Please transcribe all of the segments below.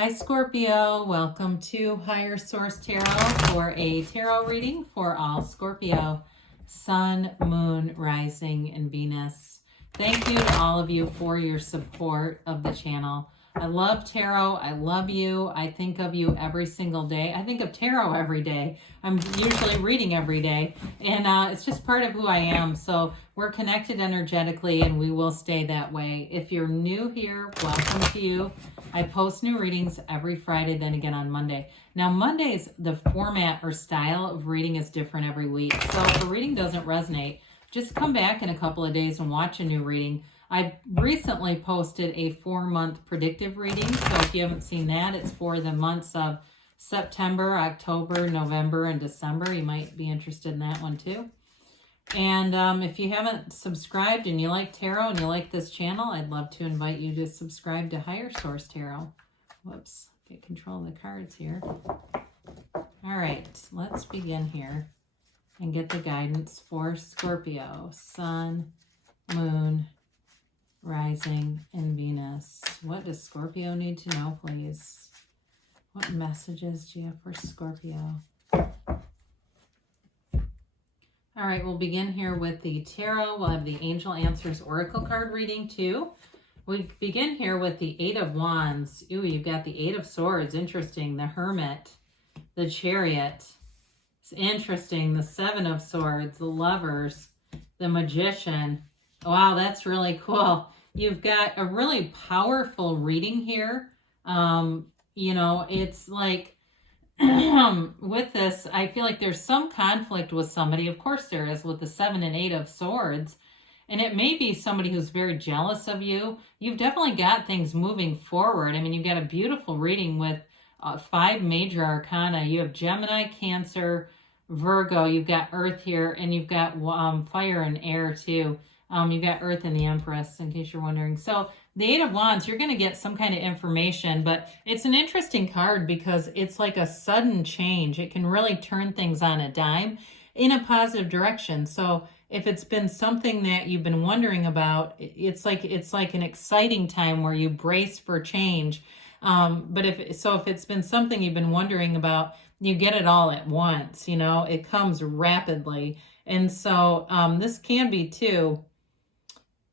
Hi Scorpio, welcome to Higher Source Tarot for a tarot reading for all Scorpio, Sun, Moon, Rising, and Venus. Thank you to all of you for your support of the channel. I love tarot. I love you. I think of you every single day. I think of tarot every day. I'm usually reading every day, and it's just part of who I am. So we're connected energetically, and we will stay that way. If you're new here, welcome to you. I post new readings every Friday, then again on Monday. Now, Mondays, the format or style of reading is different every week. So if a reading doesn't resonate, just come back in a couple of days and watch a new reading. I recently posted a 4-month predictive reading. So if you haven't seen that, it's for the months of September, October, November, and December. You might be interested in that one too. And if you haven't subscribed and you like tarot and you like this channel, I'd love to invite you to subscribe to Higher Source Tarot. Whoops, get control of the cards here. All right, let's begin here and get the guidance for Scorpio, Sun, Moon, Rising, and Venus. What does Scorpio need to know, please? What messages do you have for Scorpio? All right, we'll begin here with the tarot. We'll have the Angel Answers Oracle card reading too. We begin here with the 8 of Wands. Ooh, you've got the 8 of Swords. Interesting. The Hermit, the Chariot. It's interesting. The 7 of Swords, the Lovers, the Magician. Wow, that's really cool. You've got a really powerful reading here. You know, it's like with this, I feel like there's some conflict with somebody. Of course there is with the 7 and 8 of Swords. And it may be somebody who's very jealous of you. You've definitely got things moving forward. I mean, you've got a beautiful reading with 5 major arcana. You have Gemini, Cancer, Virgo. You've got Earth here, and you've got fire and air too. You've got Earth and the Empress, in case you're wondering. So the 8 of Wands, you're going to get some kind of information, but it's an interesting card because it's like a sudden change. It can really turn things on a dime in a positive direction. So if it's been something that you've been wondering about, it's like an exciting time where you brace for change. But if it's been something you've been wondering about, you get it all at once. You know, it comes rapidly. And so this can be too.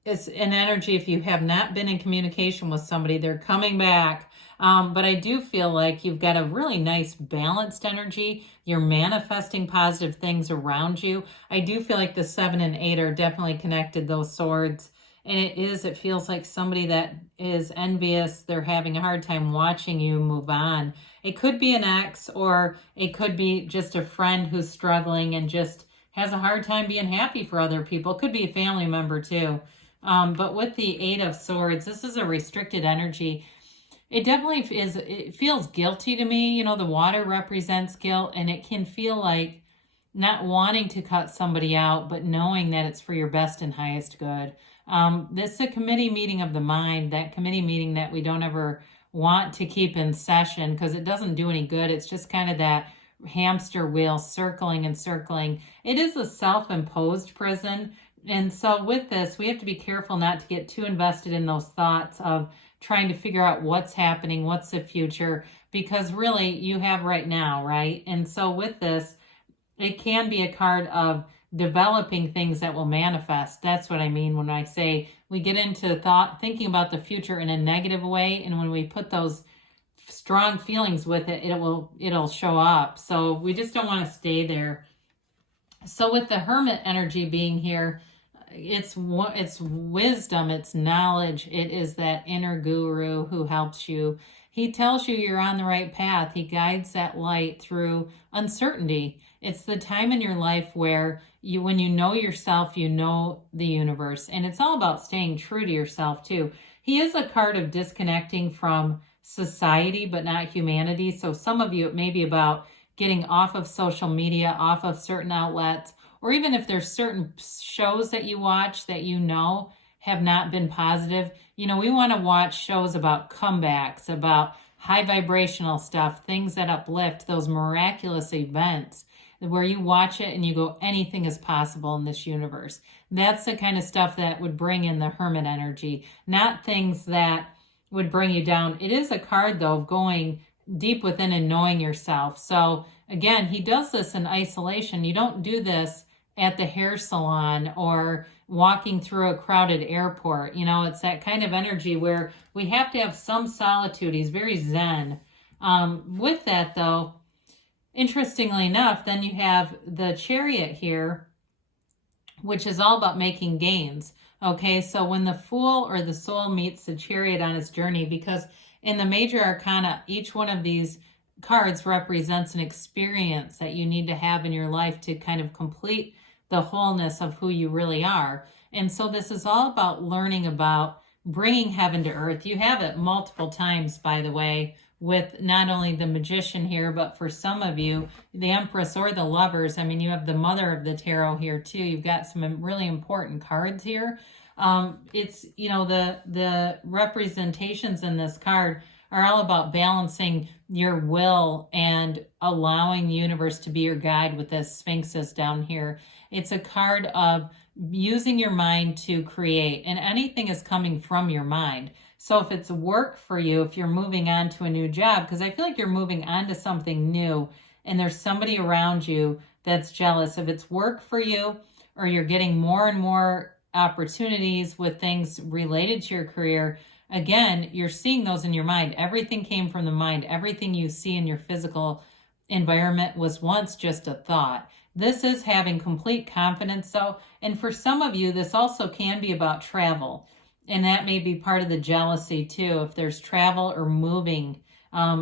It's an energy, if you have not been in communication with somebody, they're coming back. But I do feel like you've got a really nice balanced energy. You're manifesting positive things around you. I do feel like the 7 and 8 are definitely connected, those swords. And it feels like somebody that is envious. They're having a hard time watching you move on. It could be an ex, or it could be just a friend who's struggling and just has a hard time being happy for other people. It could be a family member too. But with the 8 of Swords, this is a restricted energy. It definitely it feels guilty to me. You know, the water represents guilt, and it can feel like not wanting to cut somebody out, but knowing that it's for your best and highest good. This is a committee meeting of the mind, that committee meeting that we don't ever want to keep in session because it doesn't do any good. It's just kind of that hamster wheel circling and circling. It is a self-imposed prison. And so with this, we have to be careful not to get too invested in those thoughts of trying to figure out what's happening, what's the future, because really you have right now, right? And so with this, it can be a card of developing things that will manifest. That's what I mean when I say we get into thinking about the future in a negative way. And when we put those strong feelings with it, it'll show up. So we just don't want to stay there. So with the Hermit energy being here, it's wisdom, it's knowledge. It is that inner guru who helps you. He tells you you're on the right path. He guides that light through uncertainty. It's the time in your life where when you know yourself, you know the universe. And it's all about staying true to yourself too. He is a card of disconnecting from society, but not humanity. So some of you, it may be about getting off of social media, off of certain outlets, or even if there's certain shows that you watch that you know have not been positive. You know, we want to watch shows about comebacks, about high vibrational stuff, things that uplift, those miraculous events where you watch it and you go, anything is possible in this universe. That's the kind of stuff that would bring in the Hermit energy, not things that would bring you down. It is a card, though, of going deep within and knowing yourself. So again, he does this in isolation. You don't do this at the hair salon or walking through a crowded airport. You know, it's that kind of energy where we have to have some solitude. He's very zen. With that, though, interestingly enough, then you have the Chariot here, which is all about making gains. Okay, so when the Fool or the Soul meets the Chariot on its journey, because in the major arcana, each one of these cards represents an experience that you need to have in your life to kind of complete the wholeness of who you really are. And so this is all about learning about bringing heaven to earth. You have it multiple times, by the way, with not only the Magician here, but for some of you, the Empress or the Lovers. I mean, you have the Mother of the Tarot here too. You've got some really important cards here. It's, you know, the representations in this card are all about balancing your will and allowing the universe to be your guide with the Sphinxes down here. It's a card of using your mind to create, and anything is coming from your mind. So if it's work for you, if you're moving on to a new job, because I feel like you're moving on to something new and there's somebody around you that's jealous. If it's work for you, or you're getting more and more opportunities with things related to your career, again, you're seeing those in your mind. Everything came from the mind. Everything you see in your physical environment was once just a thought. This is having complete confidence, though. And for some of you, this also can be about travel. And that may be part of the jealousy too, if there's travel or moving.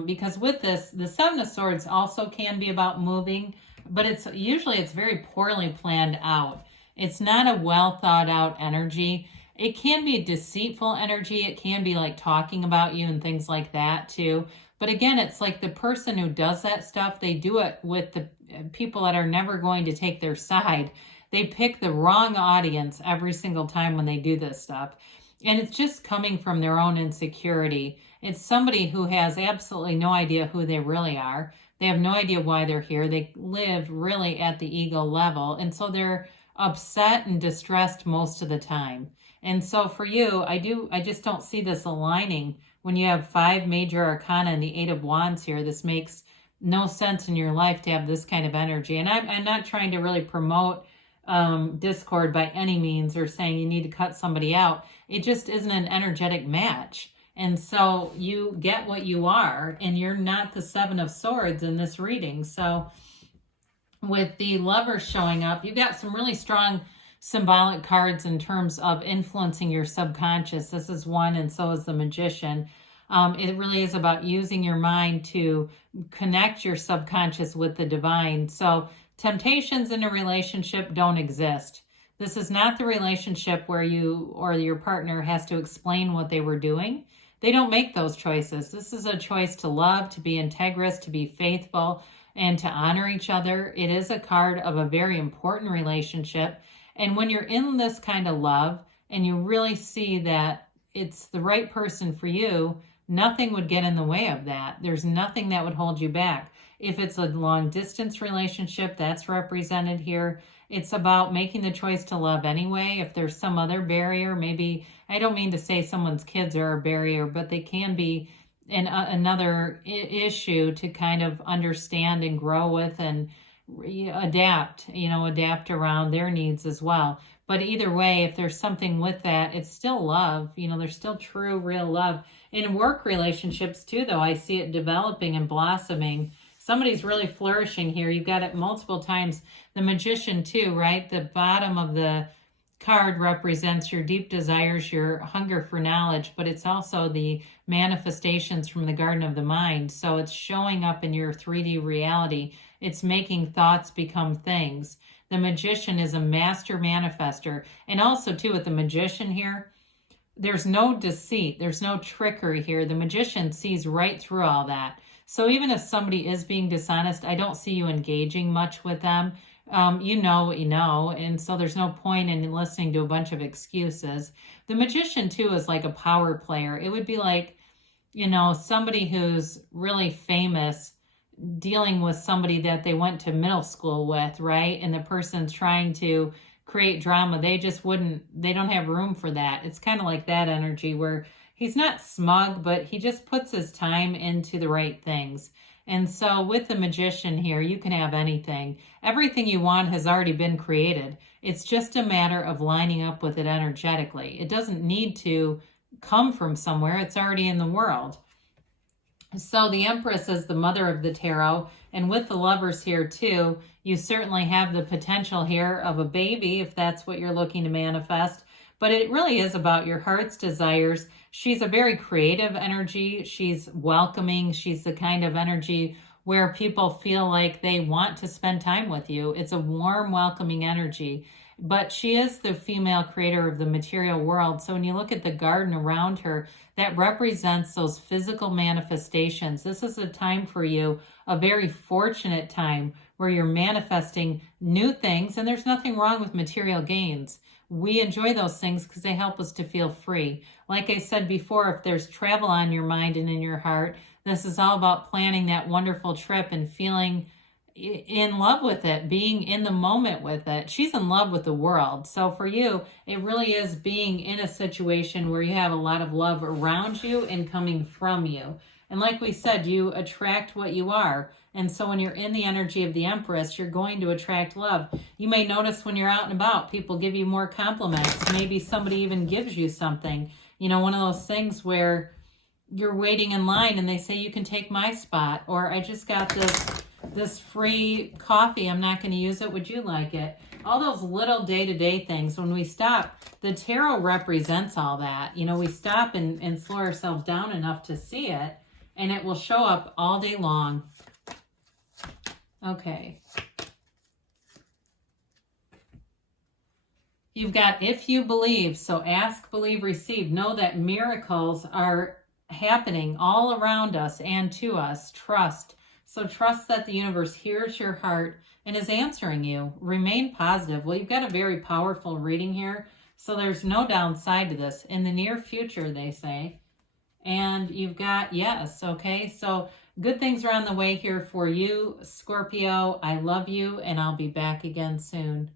Because with this, the Seven of Swords also can be about moving, but it's very poorly planned out. It's not a well thought out energy. It can be a deceitful energy. It can be like talking about you and things like that too. But again, it's like the person who does that stuff, they do it with the people that are never going to take their side. They pick the wrong audience every single time when they do this stuff. And it's just coming from their own insecurity. It's somebody who has absolutely no idea who they really are. They have no idea why they're here. They live really at the ego level. And so they're upset and distressed most of the time. And so for you, I just don't see this aligning. When you have 5 major arcana and the 8 of Wands here, this makes no sense in your life to have this kind of energy. And I'm not trying to really promote discord by any means, or saying you need to cut somebody out. It just isn't an energetic match. And so you get what you are, and you're not the 7 of Swords in this reading. So with the Lovers showing up, you've got some really strong symbolic cards in terms of influencing your subconscious. This is one, and so is the Magician. It really is about using your mind to connect your subconscious with the divine. So temptations in a relationship don't exist. This is not the relationship where you or your partner has to explain what they were doing. They don't make those choices. This is a choice to love, to be integrous, to be faithful, and to honor each other. It is a card of a very important relationship. And when you're in this kind of love and you really see that it's the right person for you, nothing would get in the way of that. There's nothing that would hold you back. If it's a long distance relationship, that's represented here. It's about making the choice to love anyway. If there's some other barrier, maybe, I don't mean to say someone's kids are a barrier, but they can be another issue to kind of understand and grow with and adapt around their needs as well. But either way, if there's something with that, it's still love. There's still true, real love. In work relationships too, though, I see it developing and blossoming. Somebody's really flourishing here. You've got it multiple times. The Magician too, right? The bottom of the card represents your deep desires, your hunger for knowledge, but it's also the manifestations from the Garden of the Mind. So it's showing up in your 3D reality. It's making thoughts become things. The Magician is a master manifester. And also too, with the Magician here, there's no deceit. There's no trickery here. The Magician sees right through all that. So even if somebody is being dishonest, I don't see you engaging much with them. You know what you know, and so there's no point in listening to a bunch of excuses. The Magician too is like a power player. It would be like, somebody who's really famous dealing with somebody that they went to middle school with, right? And the person's trying to create drama. They don't have room for that. It's kind of like that energy where he's not smug, but he just puts his time into the right things. And so with the Magician here, you can have anything. Everything you want has already been created. It's just a matter of lining up with it energetically. It doesn't need to come from somewhere. It's already in the world. So the Empress is the mother of the tarot, and with the Lovers here too, you certainly have the potential here of a baby if that's what you're looking to manifest. But it really is about your heart's desires. She's a very creative energy. She's welcoming. She's the kind of energy where people feel like they want to spend time with you. It's a warm, welcoming energy. But she is the female creator of the material world. So when you look at the garden around her, that represents those physical manifestations. This is a time for you, a very fortunate time where you're manifesting new things, and there's nothing wrong with material gains. We enjoy those things because they help us to feel free. Like I said before, if there's travel on your mind and in your heart, this is all about planning that wonderful trip and feeling in love with it, being in the moment with it. She's in love with the world. So for you, it really is being in a situation where you have a lot of love around you and coming from you. And like we said, you attract what you are. And so when you're in the energy of the Empress, you're going to attract love. You may notice when you're out and about, people give you more compliments. Maybe somebody even gives you something. You know, one of those things where you're waiting in line and they say, you can take my spot. Or I just got this free coffee. I'm not going to use it. Would you like it? All those little day-to-day things. When we stop, the tarot represents all that. You know, we stop and slow ourselves down enough to see it, and it will show up all day long. Okay. You've got if you believe. So ask, believe, receive. Know that miracles are happening all around us and to us. Trust. So trust that the universe hears your heart and is answering you. Remain positive. Well, you've got a very powerful reading here, so there's no downside to this. In the near future, they say. And you've got yes, okay? So good things are on the way here for you, Scorpio. I love you, and I'll be back again soon.